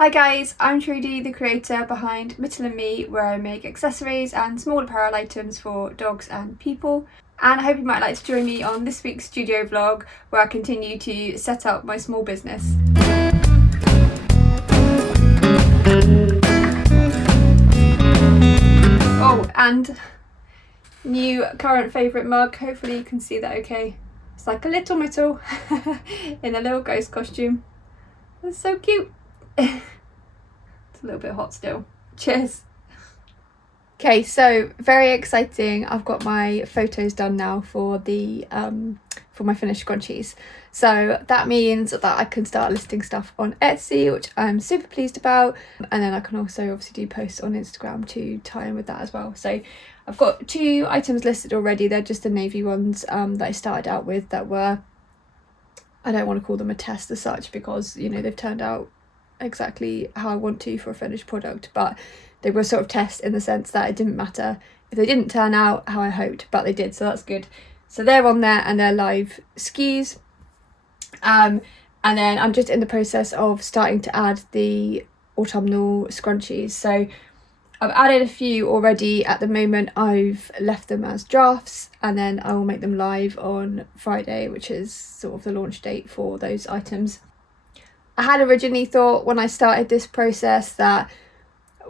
Hi guys, I'm Trudy, the creator behind Mittel Me, where I make accessories and small apparel items for dogs and people. And I hope you might like to join me on this week's studio vlog, where I continue to set up my small business. Oh, and new current favourite mug, hopefully you can see that okay. It's like a little Mittel in a little ghost costume. It's so cute. It's a little bit hot still. Cheers. Okay, so very exciting. I've got my photos done now for my finished scrunchies. So that means that I can start listing stuff on Etsy, which I'm super pleased about. And then I can also obviously do posts on Instagram to tie in with that as well. So I've got 2 items listed already. They're just the navy ones that I started out with that were, I don't want to call them a test as such because, you know, they've turned out exactly how I want to for a finished product, but they were sort of tests in the sense that it didn't matter if they didn't turn out how I hoped, but they did, so that's good. So they're on there and they're live SKUs. And then I'm just in the process of starting to add the autumnal scrunchies. So I've added a few already at the moment. I've left them as drafts and then I will make them live on Friday, which is sort of the launch date for those items. I had originally thought when I started this process that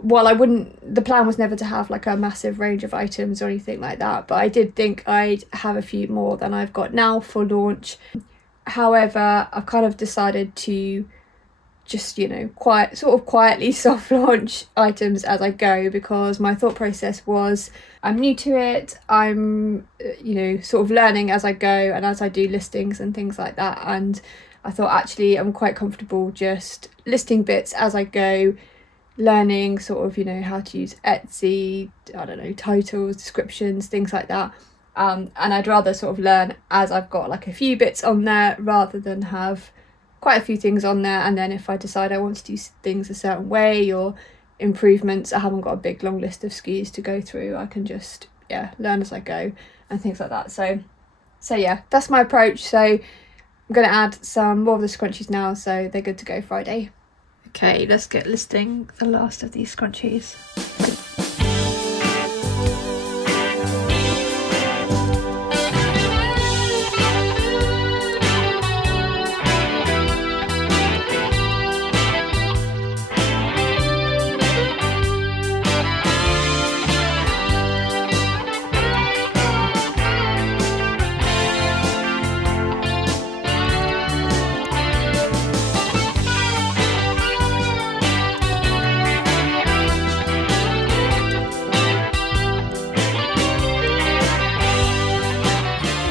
the plan was never to have like a massive range of items or anything like that, but I did think I'd have a few more than I've got now for launch. However, I've kind of decided to just, you know, quietly soft launch items as I go, because my thought process was I'm new to it, I'm, you know, sort of learning as I go and as I do listings and things like that, and I thought actually I'm quite comfortable just listing bits as I go, learning sort of, you know, how to use Etsy, I don't know, titles, descriptions, things like that. And I'd rather sort of learn as I've got like a few bits on there rather than have quite a few things on there. And then if I decide I want to do things a certain way or improvements, I haven't got a big long list of SKUs to go through. I can just, yeah, learn as I go and things like that. So yeah, that's my approach. So I'm going to add some more of the scrunchies now, so they're good to go Friday. Okay, let's get listing the last of these scrunchies.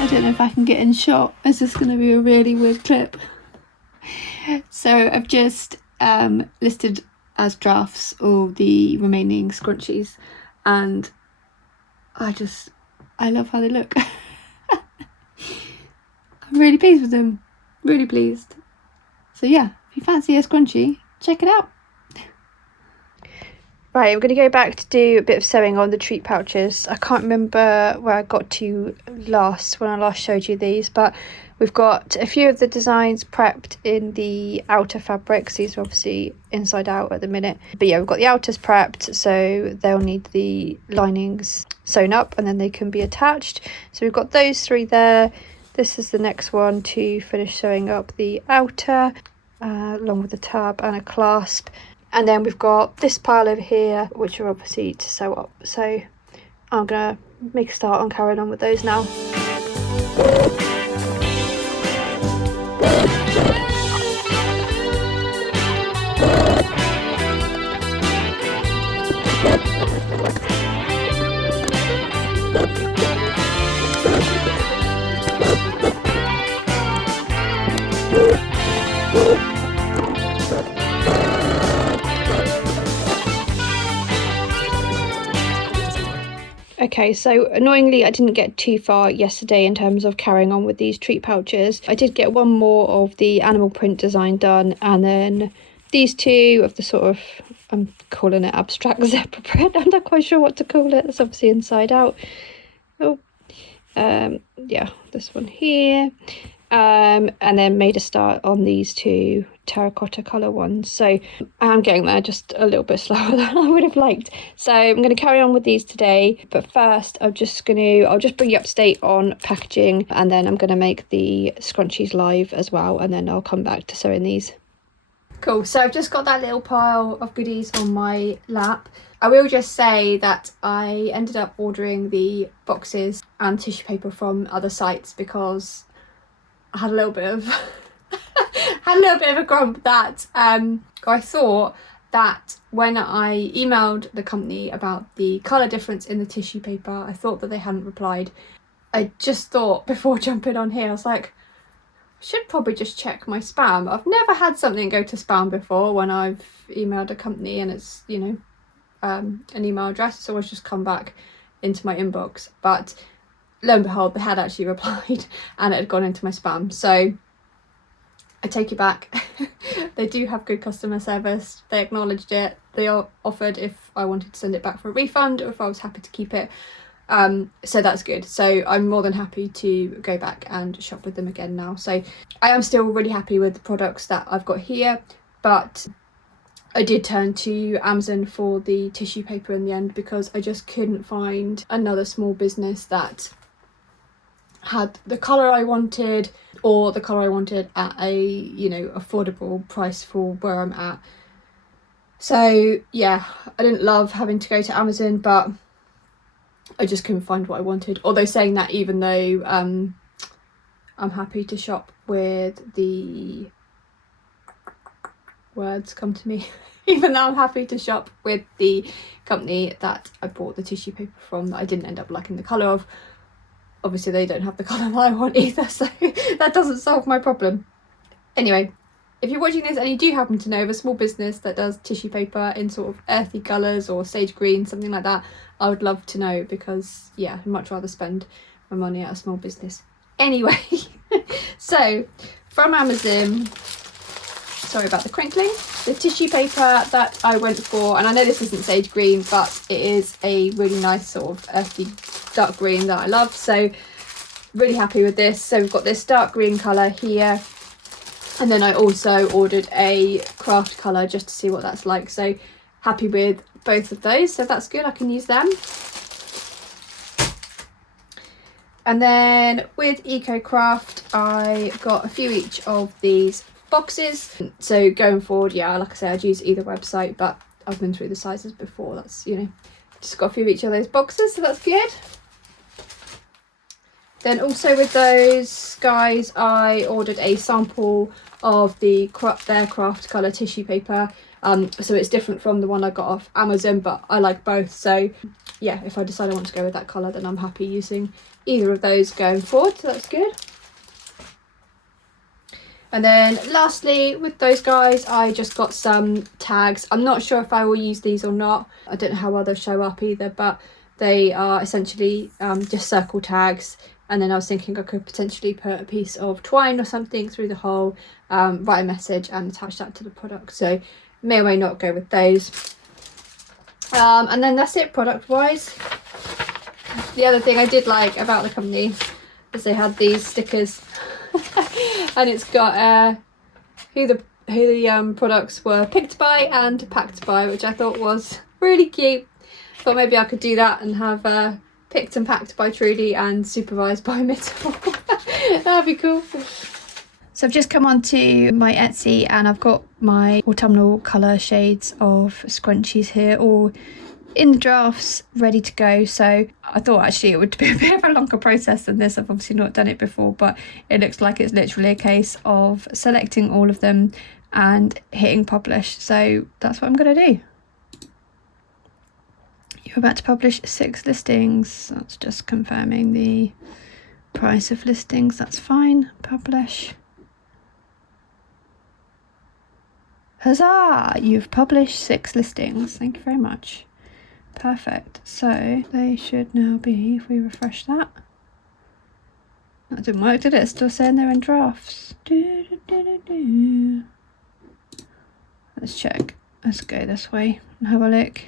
I don't know if I can get in shot. Is this going to be a really weird clip? So I've just listed as drafts all the remaining scrunchies, and I love how they look. I'm really pleased with them, really pleased. So yeah, if you fancy a scrunchie, check it out. Right, I'm going to go back to do a bit of sewing on the treat pouches. I can't remember where I got to last when I last showed you these, but we've got a few of the designs prepped in the outer fabrics. These are obviously inside out at the minute, but yeah, we've got the outers prepped, so they'll need the linings sewn up and then they can be attached. So we've got those 3 there. This is the next one to finish sewing up the outer, along with a tab and a clasp. And then we've got this pile over here, which are obviously to sew up. So I'm gonna make a start on carrying on with those now. Okay, so annoyingly I didn't get too far yesterday in terms of carrying on with these treat pouches. I did get one more of the animal print design done, and then these 2 of the sort of, I'm calling it abstract zebra print, I'm not quite sure what to call it, it's obviously inside out. Yeah, this one here. And then made a start on these 2 terracotta colour ones. So I am getting there, just a little bit slower than I would have liked. So I'm going to carry on with these today, but first I'll just bring you up to date on packaging, and then I'm going to make the scrunchies live as well, and then I'll come back to sewing these. Cool, so I've just got that little pile of goodies on my lap. I will just say that I ended up ordering the boxes and tissue paper from other sites because I had a little bit of a grump that I thought that when I emailed the company about the colour difference in the tissue paper, I thought that they hadn't replied. I just thought before jumping on here, I was like, should probably just check my spam. I've never had something go to spam before when I've emailed a company and it's, you know, an email address. It's always just come back into my inbox. But lo and behold, they had actually replied and it had gone into my spam. So I take it back. They do have good customer service. They acknowledged it. They offered if I wanted to send it back for a refund or if I was happy to keep it. So that's good. So I'm more than happy to go back and shop with them again now. So I am still really happy with the products that I've got here, but I did turn to Amazon for the tissue paper in the end because I just couldn't find another small business that had the colour I wanted, or the colour I wanted at a, you know, affordable price for where I'm at. So yeah, I didn't love having to go to Amazon, but I just couldn't find what I wanted. Although saying that, even though I'm happy to shop with the words come to me even though I'm happy to shop with the company that I bought the tissue paper from that I didn't end up liking the colour of. Obviously they don't have the colour that I want either, so that doesn't solve my problem. Anyway, if you're watching this and you do happen to know of a small business that does tissue paper in sort of earthy colours or sage green, something like that, I would love to know, because yeah, I'd much rather spend my money at a small business. Anyway, so from Amazon, sorry about the crinkling, the tissue paper that I went for, and I know this isn't sage green, but it is a really nice sort of earthy dark green that I love, so really happy with this. So we've got this dark green colour here, and then I also ordered a craft colour just to see what that's like, so happy with both of those, so that's good, I can use them. And then with EcoCraft I got a few each of these boxes, so going forward, yeah, like I said, I'd use either website, but I've been through the sizes before, that's, you know, just got a few each of those boxes, so that's good. Then also with those guys I ordered a sample of their craft colour tissue paper, so it's different from the one I got off Amazon, but I like both, so yeah, if I decide I want to go with that colour then I'm happy using either of those going forward, so that's good. And then lastly with those guys I just got some tags. I'm not sure if I will use these or not, I don't know how well they'll show up either, but they are essentially just circle tags, and then I was thinking I could potentially put a piece of twine or something through the hole, write a message and attach that to the product, so may or may not go with those. And then that's it product wise. The other thing I did like about the company is they had these stickers and it's got who the products were picked by and packed by, which I thought was really cute. Thought maybe I could do that and have picked and packed by Trudy and supervised by Mittel. That'd be cool. So I've just come onto my Etsy and I've got my autumnal colour shades of scrunchies here, all in the drafts, ready to go. So I thought actually it would be a bit of a longer process than this. I've obviously not done it before, but it looks like it's literally a case of selecting all of them and hitting publish. So that's what I'm going to do. You're about to publish 6 listings. That's just confirming the price of listings. That's fine. Publish. Huzzah! You've published 6 listings. Thank you very much. Perfect. So they should now be, if we refresh that. That didn't work, did it? It's still saying they're in drafts. Let's check. Let's go this way and have a look.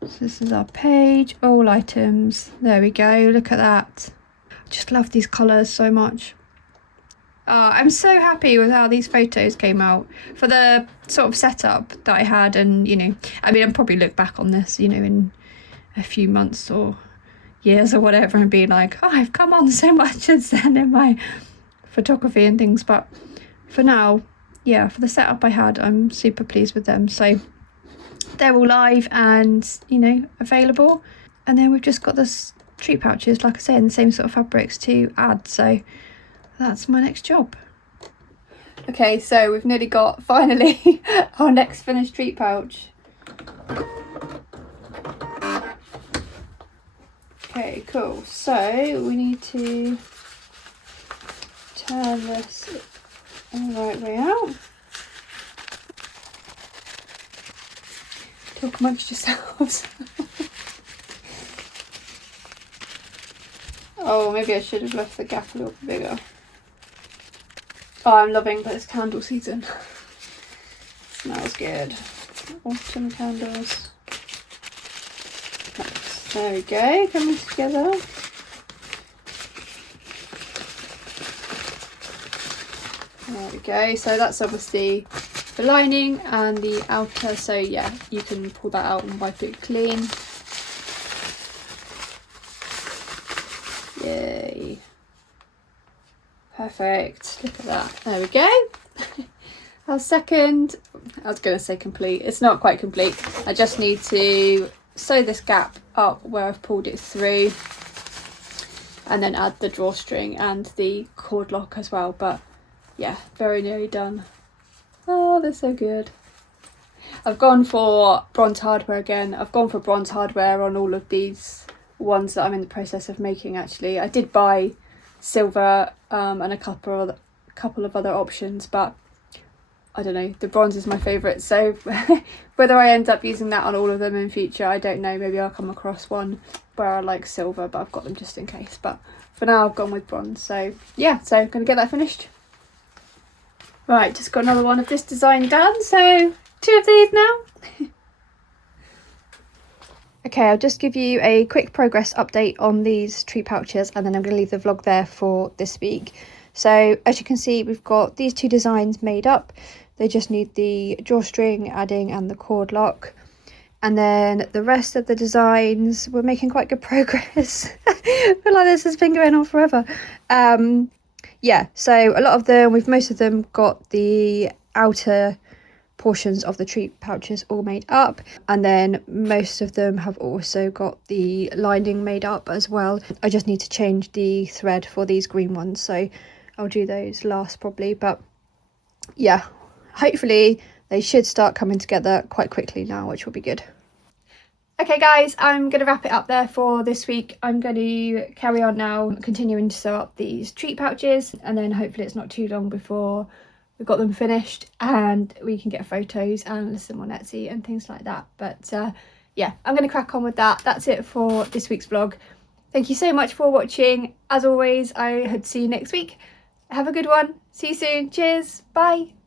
So this is our page, all items. There we go, look at that. I just love these colours so much. I'm so happy with how these photos came out for the sort of setup that I had, and you know, I mean, I'll probably look back on this, you know, in a few months or years or whatever and be like, oh, I've come on so much since then in my photography and things, but for now, yeah, for the setup I had, I'm super pleased with them. So they're all live and, you know, available. And then we've just got this treat pouches, like I say, in the same sort of fabrics to add, so that's my next job. Okay, so we've nearly got, finally, our next finished treat pouch. Okay, cool. So we need to turn this the right way out. Talk amongst yourselves. Oh, maybe I should have left the gap a little bit bigger. Oh, I'm loving this candle season. Smells good. Autumn candles. There we go, coming together. There we go. So that's obviously the lining and the outer. So yeah, you can pull that out and wipe it clean. Yay. Perfect. Look at that. There we go. Our second, I was going to say complete. It's not quite complete. I just need to sew this gap up where I've pulled it through and then add the drawstring and the cord lock as well. But yeah, very nearly done. Oh, they're so good. I've gone for bronze hardware again. I've gone for bronze hardware on all of these ones that I'm in the process of making. Actually, I did buy silver and a couple of other options, but I don't know, the bronze is my favourite, so whether I end up using that on all of them in future, I don't know. Maybe I'll come across one where I like silver, but I've got them just in case. But for now I've gone with bronze. So yeah, so I'm going to get that finished. Right, just got another one of this design done, so 2 of these now. Okay, I'll just give you a quick progress update on these treat pouches and then I'm going to leave the vlog there for this week. So as you can see, we've got these 2 designs made up. They just need the drawstring adding and the cord lock. And then the rest of the designs, we're making quite good progress. I feel like this has been going on forever. Yeah, so a lot of them, most of them got the outer portions of the treat pouches all made up, and then most of them have also got the lining made up as well. I just need to change the thread for these green ones, so I'll do those last probably. But yeah, hopefully they should start coming together quite quickly now, which will be good. Okay guys, I'm going to wrap it up there for this week. I'm going to carry on now, continuing to sew up these treat pouches, and then hopefully it's not too long before we've got them finished and we can get photos and list them on Etsy and things like that. But yeah, I'm going to crack on with that. That's it for this week's vlog. Thank you so much for watching. As always, I hope to see you next week. Have a good one. See you soon. Cheers. Bye.